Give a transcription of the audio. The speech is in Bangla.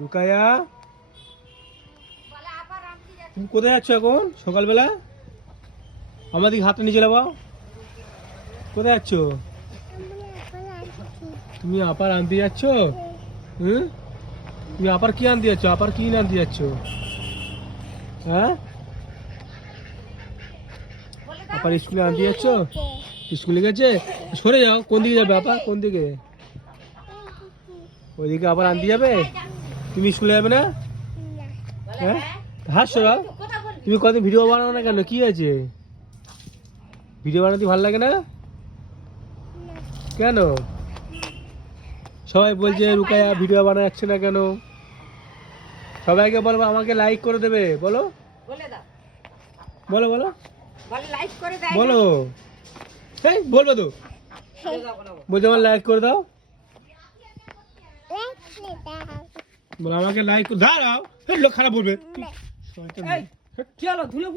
রুকায়া, তুমি কোথায় যাচ্ছ এখন সকালবেলা? আমাদের হাতটা নিচে লাগাও। কোথায় যাচ্ছ? তুমি আপার আনতে যাচ্ছ? হুম, তুমি আপার কি আনতে যাচ্ছ? আপার কি আনতে যাচ্ছ? হ্যাঁ, আপার স্কুলে আনতে যাচ্ছ? স্কুলে গেছে? সরে যাও। কোন দিকে যাবে আপা? কোন দিকে? ওইদিকে আবার আনতে যাবে? তুমি স্কুলে যাবে না? হ্যাঁ, হাত সরাও। তুমি কদিন ভিডিও বানাও না কেন? কি আছে? ভিডিও বানাতে ভালো লাগে না কেন? সবাই বলছে রুকায়া ভিডিও বানাচ্ছে না কেন? সবাইকে বলবো আমাকে লাইক করে দেবে। বলো বলো বলো বলো। এই বলবো তো, বলছো আমার লাইক করে দাও। বলো আমাকে লাইক করে দাঁড়াও। লোক খারাপ বলবে। চলো ধুলো